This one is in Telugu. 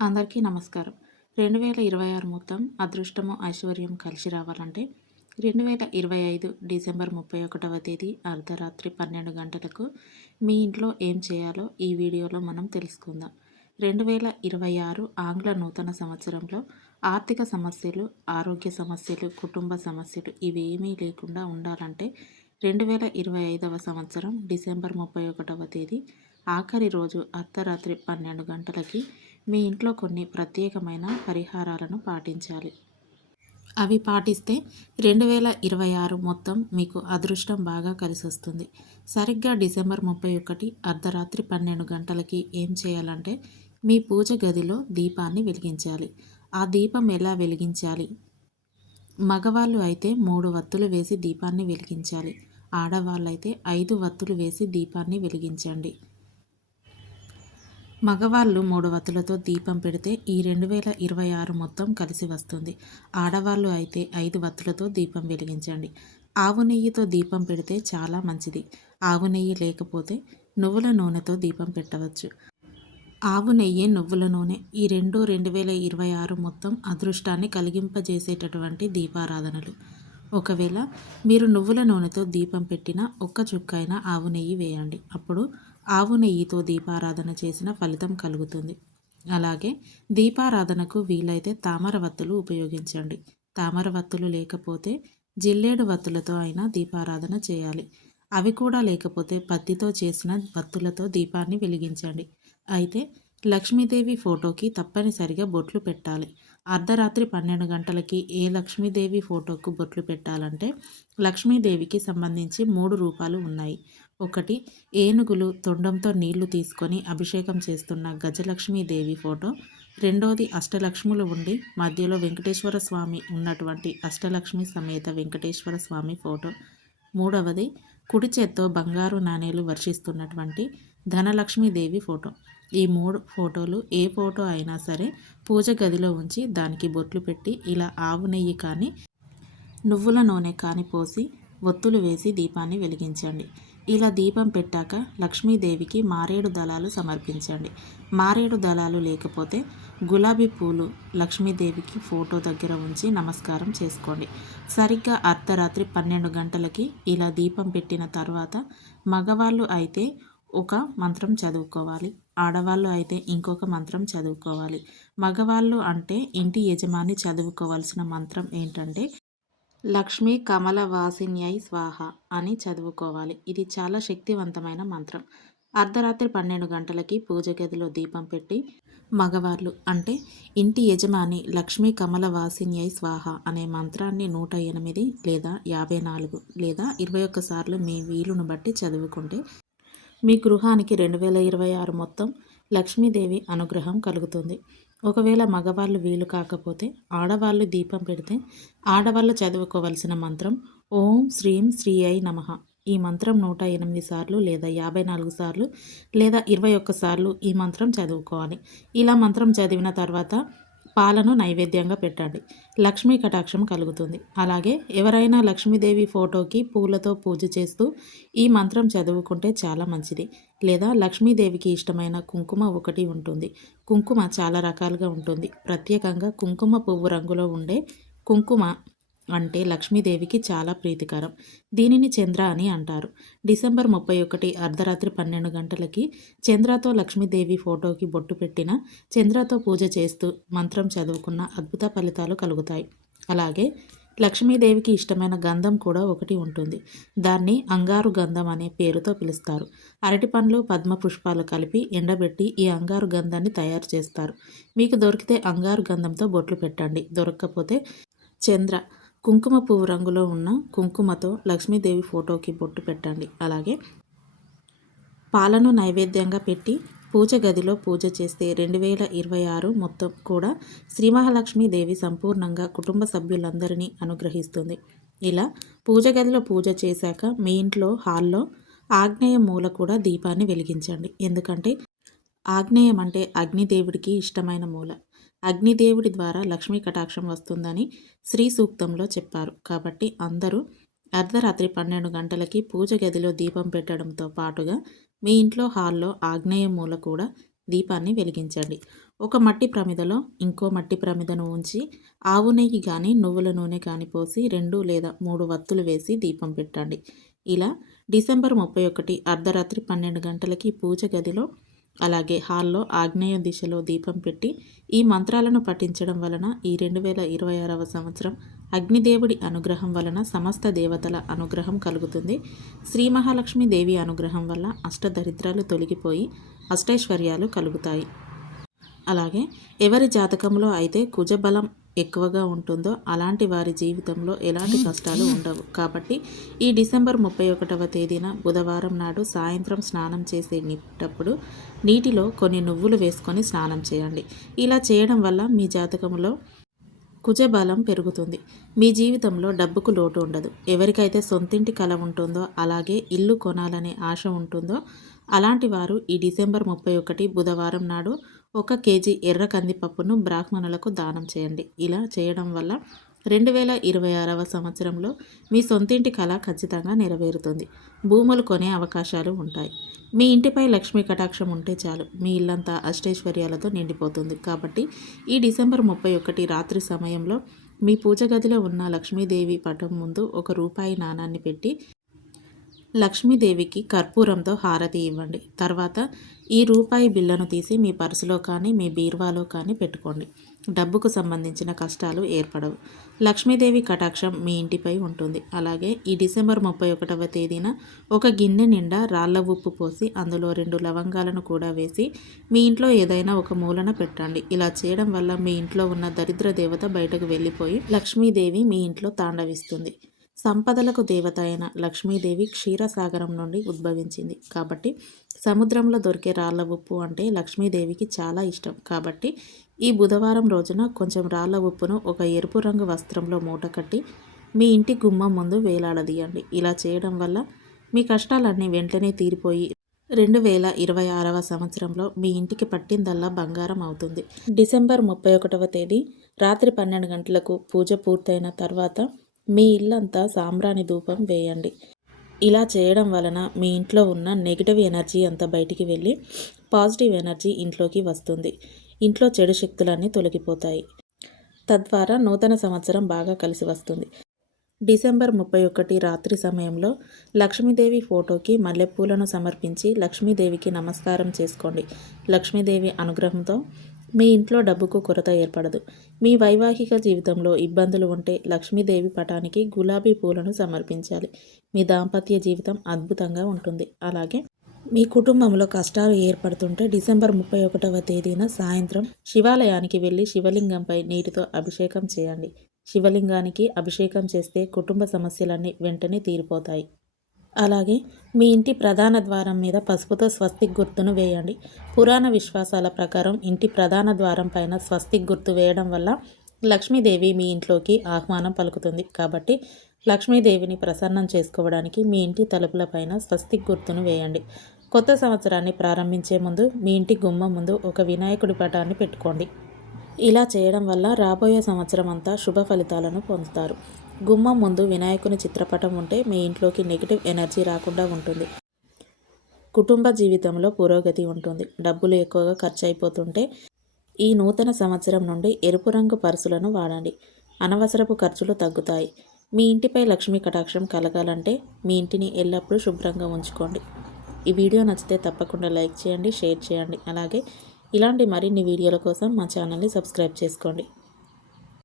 అందరికీ నమస్కారం. రెండు వేల ఇరవై ఆరు మొత్తం అదృష్టము ఐశ్వర్యం కలిసి రావాలంటే రెండు వేల ఇరవై ఐదు డిసెంబర్ ముప్పై ఒకటవ తేదీ అర్ధరాత్రి పన్నెండు గంటలకు మీ ఇంట్లో ఏం చేయాలో ఈ వీడియోలో మనం తెలుసుకుందాం. రెండు వేల ఇరవై ఆరు ఆంగ్ల నూతన సంవత్సరంలో ఆర్థిక సమస్యలు ఆరోగ్య సమస్యలు కుటుంబ సమస్యలు ఇవేమీ లేకుండా ఉండాలంటే రెండు వేల ఇరవై ఐదవ సంవత్సరం డిసెంబర్ ముప్పై ఒకటవ తేదీ ఆఖరి రోజు అర్ధరాత్రి పన్నెండు గంటలకి మీ ఇంట్లో కొన్ని ప్రత్యేకమైన పరిహారాలను పాటించాలి. అవి పాటిస్తే రెండు వేల ఇరవై ఆరు మొత్తం మీకు అదృష్టం బాగా కలిసొస్తుంది. సరిగ్గా డిసెంబర్ ముప్పై ఒకటి అర్ధరాత్రి పన్నెండు గంటలకి ఏం చేయాలంటే మీ పూజ గదిలో దీపాన్ని వెలిగించాలి. ఆ దీపం ఎలా వెలిగించాలి? మగవాళ్ళు అయితే మూడు వత్తులు వేసి దీపాన్ని వెలిగించాలి. ఆడవాళ్ళు అయితే ఐదు వత్తులు వేసి దీపాన్ని వెలిగించండి. మగవాళ్ళు మూడు వత్తులతో దీపం పెడితే ఈ రెండు వేల ఇరవై ఆరు మొత్తం కలిసి వస్తుంది. ఆడవాళ్ళు అయితే ఐదు వత్తులతో దీపం వెలిగించండి. ఆవు నెయ్యితో దీపం పెడితే చాలా మంచిది. ఆవు నెయ్యి లేకపోతే నువ్వుల నూనెతో దీపం పెట్టవచ్చు. ఆవు నెయ్యి నువ్వుల నూనె. ఈ రెండు రెండు వేల ఇరవై ఆరు మొత్తం అదృష్టాన్ని కలిగింపజేసేటటువంటి దీపారాధనలు. ఒకవేళ మీరు నువ్వుల నూనెతో దీపం పెట్టిన ఒక్క చుక్కైన ఆవు నెయ్యి వేయండి. అప్పుడు ఆవు నెయ్యితో దీపారాధన చేసిన ఫలితం కలుగుతుంది. అలాగే దీపారాధనకు వీలైతే తామర వత్తులు ఉపయోగించండి. తామర వత్తులు లేకపోతే జిల్లేడు వత్తులతో అయినా దీపారాధన చేయాలి. అవి కూడా లేకపోతే పత్తితో చేసిన వత్తులతో దీపాన్ని వెలిగించండి. అయితే లక్ష్మీదేవి ఫోటోకి తప్పనిసరిగా బొట్లు పెట్టాలి. అర్ధరాత్రి పన్నెండు గంటలకి ఏ లక్ష్మీదేవి ఫోటోకు బొట్లు పెట్టాలంటే లక్ష్మీదేవికి సంబంధించి మూడు రూపాలు ఉన్నాయి. ఒకటి ఏనుగులు తొండంతో నీళ్ళు తీసుకొని అభిషేకం చేస్తున్న గజలక్ష్మీదేవి ఫోటో. రెండోది అష్టలక్ష్ములు ఉండి మధ్యలో వెంకటేశ్వర స్వామి ఉన్నటువంటి అష్టలక్ష్మి సమేత వెంకటేశ్వర స్వామి ఫోటో. మూడవది కుడి చేత్తో బంగారు నాణేలు వర్షిస్తున్నటువంటి ధనలక్ష్మీదేవి ఫోటో. ఈ మూడు ఫోటోలు ఏ ఫోటో అయినా సరే పూజ గదిలో ఉంచి దానికి బొట్లు పెట్టి ఇలా ఆవు నెయ్యి కానీ నువ్వుల నూనె కాని పోసి ఒత్తులు వేసి దీపాన్ని వెలిగించండి. ఇలా దీపం పెట్టాక లక్ష్మీదేవికి మారేడు దళాలు సమర్పించండి. మారేడు దళాలు లేకపోతే గులాబీ పూలు లక్ష్మీదేవికి ఫోటో దగ్గర ఉంచి నమస్కారం చేసుకోండి. సరిగ్గా అర్ధరాత్రి పన్నెండు గంటలకి ఇలా దీపం పెట్టిన తర్వాత మగవాళ్ళు అయితే ఒక మంత్రం చదువుకోవాలి. ఆడవాళ్ళు అయితే ఇంకొక మంత్రం చదువుకోవాలి. మగవాళ్ళు అంటే ఇంటి యజమాని చదువుకోవాల్సిన మంత్రం ఏంటంటే లక్ష్మీ కమల వాసిన్యై స్వాహ అని చదువుకోవాలి. ఇది చాలా శక్తివంతమైన మంత్రం. అర్ధరాత్రి పన్నెండు గంటలకి పూజ గదిలో దీపం పెట్టి మగవాళ్ళు అంటే ఇంటి యజమాని లక్ష్మీ కమల వాసిన్యై స్వాహ అనే మంత్రాన్ని నూట ఎనిమిది లేదా యాభై నాలుగు లేదా ఇరవై ఒక్కసార్లు మీ వీలును బట్టి చదువుకుంటే మీ గృహానికి రెండు వేల ఇరవై ఆరు మొత్తం లక్ష్మీదేవి అనుగ్రహం కలుగుతుంది. ఒకవేళ మగవాళ్ళు వీలు కాకపోతే ఆడవాళ్ళు దీపం పెడితే ఆడవాళ్ళు చదువుకోవలసిన మంత్రం ఓం శ్రీం శ్రీ అయి నమ. ఈ మంత్రం నూట ఎనిమిది సార్లు లేదా యాభై నాలుగు సార్లు లేదా ఇరవై ఒక్క సార్లు ఈ మంత్రం చదువుకోవాలి. ఇలా మంత్రం చదివిన తర్వాత పాలను నైవేద్యంగా పెట్టండి. లక్ష్మీ కటాక్షం కలుగుతుంది. అలాగే ఎవరైనా లక్ష్మీదేవి ఫోటోకి పూలతో పూజ చేస్తూ ఈ మంత్రం చదువుకుంటే చాలా మంచిది. లేదా లక్ష్మీదేవికి ఇష్టమైన కుంకుమ ఒకటి ఉంటుంది. కుంకుమ చాలా రకాలుగా ఉంటుంది. ప్రత్యేకంగా కుంకుమ పువ్వు రంగులో ఉండే కుంకుమ అంటే లక్ష్మీదేవికి చాలా ప్రీతికరం. దీనిని చంద్ర అని అంటారు. డిసెంబర్ ముప్పై ఒకటి అర్ధరాత్రి పన్నెండు గంటలకి చంద్రతో లక్ష్మీదేవి ఫోటోకి బొట్టు పెట్టిన చంద్రతో పూజ చేస్తూ మంత్రం చదువుకున్న అద్భుత ఫలితాలు కలుగుతాయి. అలాగే లక్ష్మీదేవికి ఇష్టమైన గంధం కూడా ఒకటి ఉంటుంది. దాన్ని అంగారు గంధం అనే పేరుతో పిలుస్తారు. అరటి పండ్లు పద్మ పుష్పాలు కలిపి ఎండబెట్టి ఈ అంగారు గంధాన్ని తయారు చేస్తారు. మీకు దొరికితే అంగారు గంధంతో బొట్లు పెట్టండి. దొరకకపోతే చంద్ర కుంకుమ పువ్వు రంగులో ఉన్న కుంకుమతో లక్ష్మీదేవి ఫోటోకి బొట్టు పెట్టండి. అలాగే పాలను నైవేద్యంగా పెట్టి పూజ గదిలో పూజ చేస్తే రెండు వేల ఇరవై ఆరు మొత్తం కూడా శ్రీ దేవి సంపూర్ణంగా కుటుంబ సభ్యులందరినీ అనుగ్రహిస్తుంది. ఇలా పూజ గదిలో పూజ చేశాక మీ ఇంట్లో హాల్లో ఆగ్నేయ మూల కూడా దీపాన్ని వెలిగించండి. ఎందుకంటే ఆగ్నేయం అంటే అగ్నిదేవుడికి ఇష్టమైన మూల. అగ్నిదేవుడి ద్వారా లక్ష్మీ కటాక్షం వస్తుందని శ్రీ సూక్తంలో చెప్పారు. కాబట్టి అందరూ అర్ధరాత్రి పన్నెండు గంటలకి పూజ గదిలో దీపం పెట్టడంతో పాటుగా మీ ఇంట్లో హాల్లో ఆగ్నేయ మూల కూడా దీపాన్ని వెలిగించండి. ఒక మట్టి ప్రమిదలో ఇంకో మట్టి ప్రమిదను ఉంచి ఆవు నెయ్యి కానీ నువ్వుల నూనె కానీ పోసి రెండు లేదా మూడు వత్తులు వేసి దీపం పెట్టండి. ఇలా డిసెంబర్ ముప్పై ఒకటి అర్ధరాత్రి పన్నెండు గంటలకి పూజ గదిలో అలాగే హాల్లో ఆగ్నేయ దిశలో దీపం పెట్టి ఈ మంత్రాలను పఠించడం వలన ఈ రెండు వేల ఇరవై ఆరవ సంవత్సరం అగ్నిదేవుడి అనుగ్రహం వలన సమస్త దేవతల అనుగ్రహం కలుగుతుంది. శ్రీ మహాలక్ష్మి దేవి అనుగ్రహం వల్ల అష్టదరిద్రాలు తొలగిపోయి అష్టైశ్వర్యాలు కలుగుతాయి. అలాగే ఎవరి జాతకంలో అయితే కుజబలం ఎక్కువగా ఉంటుందో అలాంటి వారి జీవితంలో ఎలాంటి కష్టాలు ఉండవు. కాబట్టి ఈ డిసెంబర్ ముప్పై ఒకటవ తేదీన బుధవారం నాడు సాయంత్రం స్నానం చేసేటప్పుడు నీటిలో కొన్ని నువ్వులు వేసుకొని స్నానం చేయండి. ఇలా చేయడం వల్ల మీ జాతకంలో కుజబలం పెరుగుతుంది. మీ జీవితంలో డబ్బుకు లోటు ఉండదు. ఎవరికైతే సొంతింటి కల ఉంటుందో అలాగే ఇల్లు కొనాలనే ఆశ ఉంటుందో అలాంటి వారు ఈ డిసెంబర్ ముప్పై ఒకటి బుధవారం నాడు ఒక కేజీ ఎర్ర కందిపప్పును బ్రాహ్మణులకు దానం చేయండి. ఇలా చేయడం వల్ల రెండు వేల ఇరవై ఆరవ సంవత్సరంలో మీ సొంతింటి కళ ఖచ్చితంగా నెరవేరుతుంది. భూములు కొనే అవకాశాలు ఉంటాయి. మీ ఇంటిపై లక్ష్మీ కటాక్షం ఉంటే చాలు. మీ ఇల్లంతా అష్టైశ్వర్యాలతో నిండిపోతుంది. కాబట్టి ఈ డిసెంబర్ ముప్పై ఒకటి రాత్రి సమయంలో మీ పూజ గదిలో ఉన్న లక్ష్మీదేవి పటం ముందు ఒక రూపాయి నాణాన్ని పెట్టి లక్ష్మీదేవికి కర్పూరంతో హారతి ఇవ్వండి. తర్వాత ఈ రూపాయి బిల్లను తీసి మీ పర్సులో కానీ మీ బీర్వాలో కానీ పెట్టుకోండి. డబ్బుకు సంబంధించిన కష్టాలు ఏర్పడవు. లక్ష్మీదేవి కటాక్షం మీ ఇంటిపై ఉంటుంది. అలాగే ఈ డిసెంబర్ ముప్పై ఒకటవ తేదీన ఒక గిన్నె నిండా రాళ్ళ ఉప్పు పోసి అందులో రెండు లవంగాలను కూడా వేసి మీ ఇంట్లో ఏదైనా ఒక మూలన పెట్టండి. ఇలా చేయడం వల్ల మీ ఇంట్లో ఉన్న దరిద్ర దేవత బయటకు వెళ్ళిపోయి లక్ష్మీదేవి మీ ఇంట్లో తాండవిస్తుంది. సంపదలకు దేవత అయిన లక్ష్మీదేవి క్షీరసాగరం నుండి ఉద్భవించింది. కాబట్టి సముద్రంలో దొరికే రాళ్ళ ఉప్పు అంటే లక్ష్మీదేవికి చాలా ఇష్టం. కాబట్టి ఈ బుధవారం రోజున కొంచెం రాళ్ళ ఉప్పును ఒక ఎరుపు రంగు వస్త్రంలో మూట కట్టి మీ ఇంటి గుమ్మం ముందు వేలాడదీయండి. ఇలా చేయడం వల్ల మీ కష్టాలన్నీ వెంటనే తీరిపోయి రెండు వేల ఇరవై ఆరవ సంవత్సరంలో మీ ఇంటికి పట్టిందల్లా బంగారం అవుతుంది. డిసెంబర్ ముప్పై ఒకటవ తేదీ రాత్రి పన్నెండు గంటలకు పూజ పూర్తయిన తర్వాత మీ ఇల్లంతా సాంబ్రాణి ధూపం వేయండి. ఇలా చేయడం వలన మీ ఇంట్లో ఉన్న నెగిటివ్ ఎనర్జీ అంతా బయటికి వెళ్ళి పాజిటివ్ ఎనర్జీ ఇంట్లోకి వస్తుంది. ఇంట్లో చెడు శక్తులన్నీ తొలగిపోతాయి. తద్వారా నూతన సంవత్సరం బాగా కలిసి వస్తుంది. డిసెంబర్ ముప్పై ఒకటి రాత్రి సమయంలో లక్ష్మీదేవి ఫోటోకి మల్లెపూలను సమర్పించి లక్ష్మీదేవికి నమస్కారం చేసుకోండి. లక్ష్మీదేవి అనుగ్రహంతో మీ ఇంట్లో డబ్బుకు కొరత ఏర్పడదు. మీ వైవాహిక జీవితంలో ఇబ్బందులు ఉంటే లక్ష్మీదేవి పటానికి గులాబీ పూలను సమర్పించాలి. మీ దాంపత్య జీవితం అద్భుతంగా ఉంటుంది. అలాగే మీ కుటుంబంలో కష్టాలు ఏర్పడుతుంటే డిసెంబర్ ముప్పై ఒకటవ తేదీన సాయంత్రం శివాలయానికి వెళ్ళి శివలింగంపై నీటితో అభిషేకం చేయండి. శివలింగానికి అభిషేకం చేస్తే కుటుంబ సమస్యలన్నీ వెంటనే తీరిపోతాయి. అలాగే మీ ఇంటి ప్రధాన ద్వారం మీద పసుపుతో స్వస్తిక్ గుర్తును వేయండి. పురాణ విశ్వాసాల ప్రకారం ఇంటి ప్రధాన ద్వారం పైన స్వస్తిక్ గుర్తు వేయడం వల్ల లక్ష్మీదేవి మీ ఇంట్లోకి ఆహ్వానం పలుకుతుంది. కాబట్టి లక్ష్మీదేవిని ప్రసన్నం చేసుకోవడానికి మీ ఇంటి తలుపుల పైన స్వస్తిక్ గుర్తును వేయండి. కొత్త సంవత్సరాన్ని ప్రారంభించే ముందు మీ ఇంటి గుమ్మం ముందు ఒక వినాయకుడి పటాన్ని పెట్టుకోండి. ఇలా చేయడం వల్ల రాబోయే సంవత్సరం అంతా శుభ ఫలితాలను పొందుతారు. గుమ్మం ముందు వినాయకుని చిత్రపటం ఉంటే మీ ఇంట్లోకి నెగిటివ్ ఎనర్జీ రాకుండా ఉంటుంది. కుటుంబ జీవితంలో పురోగతి ఉంటుంది. డబ్బులు ఎక్కువగా ఖర్చు అయిపోతుంటే ఈ నూతన సంవత్సరం నుండి ఎరుపు రంగు పర్సులను వాడండి. అనవసరపు ఖర్చులు తగ్గుతాయి. మీ ఇంటిపై లక్ష్మీ కటాక్షం కలగాలంటే మీ ఇంటిని ఎల్లప్పుడూ శుభ్రంగా ఉంచుకోండి. ఈ వీడియో నచ్చితే తప్పకుండా లైక్ చేయండి షేర్ చేయండి. అలాగే ఇలాంటి మరిన్ని వీడియోల కోసం మా ఛానల్ని సబ్స్క్రైబ్ చేసుకోండి.